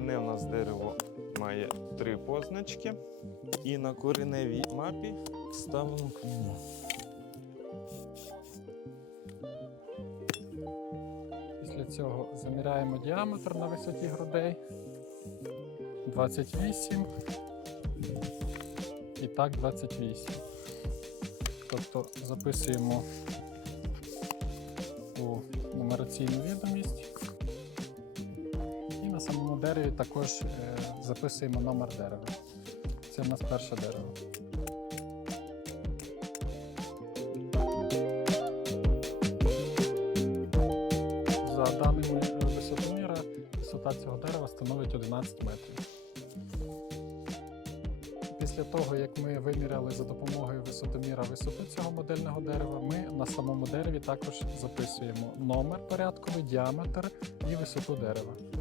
нас дерево має три позначки. І на кореневій мапі ставимо кліну. Після цього заміряємо діаметр на висоті грудей 28 і так 28. Тобто записуємо у нумераційну відомість. Дереві також е, записуємо номер дерева. Це в нас перше дерево. За даними е, висотоміра, висота цього дерева становить 11 метрів. Після того, як ми виміряли за допомогою висотоміра висоту цього модельного дерева, ми на самому дереві також записуємо номер порядковий, діаметр і висоту дерева.